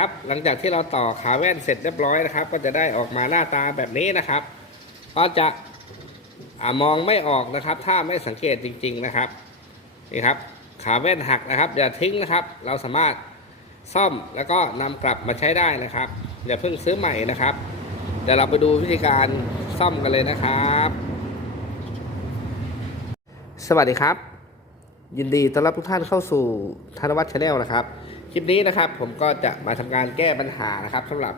ครับหลังจากที่เราต่อขาแว่นเสร็จเรียบร้อยนะครับ ก็จะได้ออกมาหน้าตาแบบนี้นะครับ ก็จะอมองไม่ออกนะครับ ถ้าไม่สังเกตจริง ๆนะครับนี่ครับ ขาแว่นหักนะครับ อย่าทิ้งนะครับ เราสามารถซ่อมแล้วก็นำกลับมาใช้ได้นะครับอย่าเพิ่งซื้อใหม่นะครับ เดี๋ยวเราไปดูวิธีการซ่อมกันเลยนะครับ สวัสดีครับ ยินดีต้อนรับทุกท่านเข้าสู่ธนวัฒน์ชาแนลนะครับ คลิปนี้นะครับ ผมก็จะมาทำการแก้ปัญหานะครับสำหรับ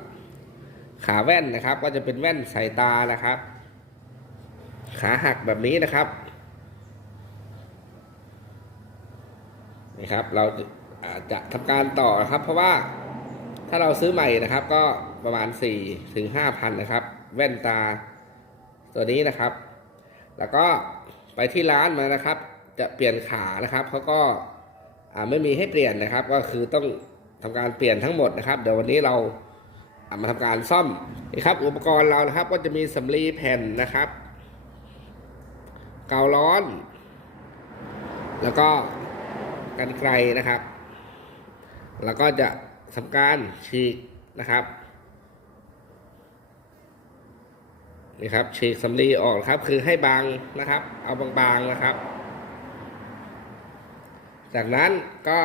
ขาแว่นนะครับ ก็จะเป็นแว่นสายตานะครับ ขาหักแบบนี้นะครับนี่ครับ เราอาจจะทำการต่อนะครับ เพราะว่าถ้าเราซื้อใหม่นะครับ ก็ประมาณ4ถึง5พันนะครับ แว่นตาตัวนี้นะครับ แล้วก็ไปที่ร้านมานะครับ จะเปลี่ยนขานะครับเขาก็ ไม่มีให้เปลี่ยนนะครับ ก็คือต้องทำการเปลี่ยนทั้งหมดนะครับ เดี๋ยววันนี้เรามาทำการซ่อมนี่ครับอุปกรณ์เรานะครับก็จะมีสำลีแผ่นนะครับกาวร้อน แล้วก็กันไกลนะครับ แล้วก็จะทำการฉีกนะครับนี่ครับฉีกสำลีออกครับ คือให้บางนะครับ เอาบางๆนะครับ จากนั้นก็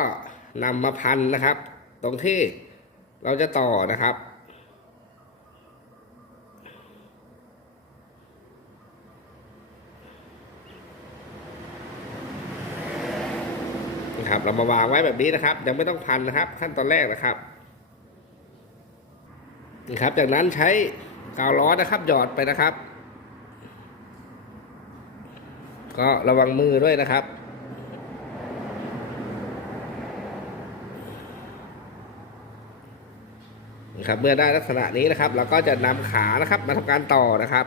นำมาพันนะครับ ตรงที่เราจะต่อนะครับ นะครับ เรามาวางไว้แบบนี้นะครับ ยังไม่ต้องพันนะครับ ขั้นตอนแรกนะครับนี่ครับ จากนั้นใช้กาวร้อนะครับ หยอดไปนะครับ ก็ระวังมือด้วยนะครับ นะครับเมื่อได้ลักษณะนี้นะครับ เราก็จะนำขานะครับ มาทำการต่อนะครับ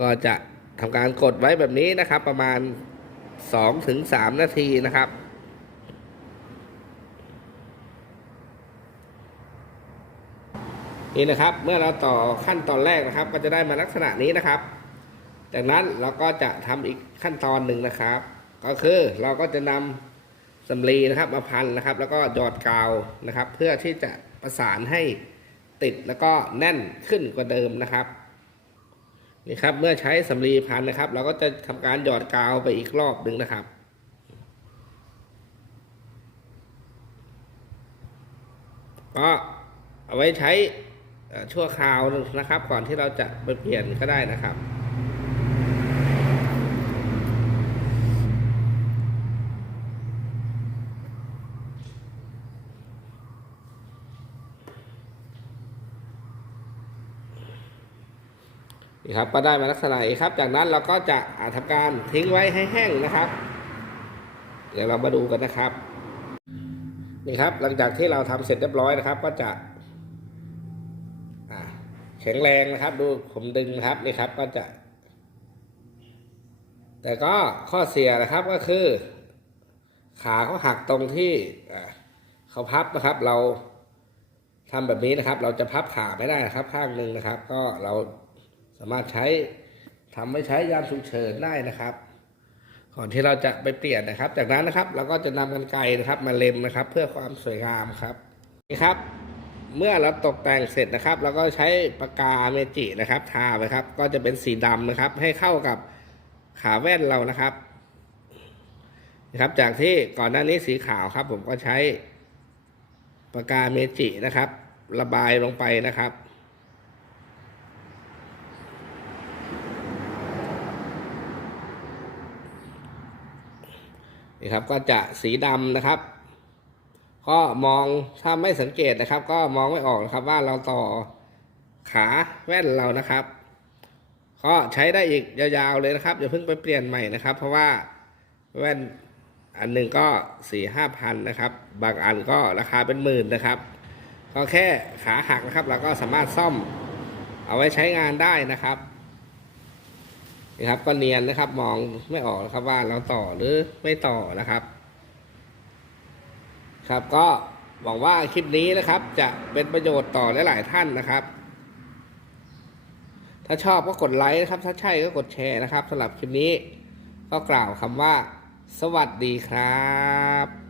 ก็จะทำการกดไว้แบบนี้นะครับ ประมาณ2-3ถึงนาทีนะครับนี่นะครับเมื่อเราต่อขั้นตอนแรกนะครับ ก็จะได้มาลักษณะนี้นะครับ จากนั้นเราก็จะทำอีกขั้นตอนหนึ่งนะครับ ก็คือเราก็จะนำ สำลีนะครับมาพันนะครับ แล้วก็หยอดกาวนะครับ เพื่อที่จะประสานให้ติดแล้วก็แน่นขึ้นกว่าเดิมนะครับนี่ครับเมื่อใช้สำลีพันนะครับ เราก็จะทำการหยอดกาวไปอีกรอบหนึ่งนะครับก็เอาไว้ใช้ชั่วคราวนะครับ ก่อนที่เราจะไปเปลี่ยนก็ได้นะครับ นี่ครับก็ได้มาลักษณะนี้ครับ จากนั้นเราก็จะาทำการทิ้งไว้ให้แห้งนะครับ เดี๋ยวเรามาดูกันนะครับนี่ครับ หลังจากที่เราทำเสร็จเรียบร้อยนะครับ ก็จะแข็งแรงนะครับ ดูผมดึงนะครับนี่ครับก็จะ แต่ก็ข้อเสียนะครับก็คือ ขาเขาหักตรงที่เขาพับนะครับ เราทำแบบนี้นะครับ เราจะพับขาไม่ได้นะครับ ข้างหนึ่งนะครับ ก็เราามารถใช้ทำไว้ใช้ยามฉุกเฉินได้นะครับ ก่อนที่เราจะไปเปลี่ยนนะครับ จากนั้นนะครับเราก็จะนำกันไกนะครับ มาเล็มนะครับ เพื่อความสวยงามครับนี่ครับ เมื่อเราตกแต่งเสร็จนะครับเราก็ใช้ปากกาเมจินะครับ ทาไปครับ ก็จะเป็นสีดำนะครับ ให้เข้ากับขาแว่นเรานะครับนะครับ จากที่ก่อนหน้านี้สีขาวครับ ผมก็ใช้ปากกาเมจินะครับ ระบายลงไปนะครับ นี่ครับก็จะสีดำนะครับ ก็มองถ้าไม่สังเกตนะครับ ก็มองไม่ออกนะครับว่าเราต่อขาแว่นเรานะครับ ก็ใช้ได้อีกยาวๆเลยนะครับอย่าเพิ่งไปเปลี่ยนใหม่นะครับ เพราะว่าแว่นอันหนึ่งก็สี่ห้าพันนะครับ บางอันก็ราคาเป็นหมื่นนะครับ ก็แค่ขาหักนะครับ เราก็สามารถซ่อมเอาไว้ใช้งานได้นะครับ นี่ครับ ก็เนียนนะครับ มองไม่ออกนะครับว่าเราต่อหรือไม่ต่อนะครับ ครับก็หวังว่าคลิปนี้นะครับ จะเป็นประโยชน์ต่อหลาย ๆ ท่านนะครับ ถ้าชอบก็กดไลค์นะครับ ถ้าใช่ก็กดแชร์นะครับสำหรับคลิปนี้ ก็กล่าวคำว่า สวัสดีครับ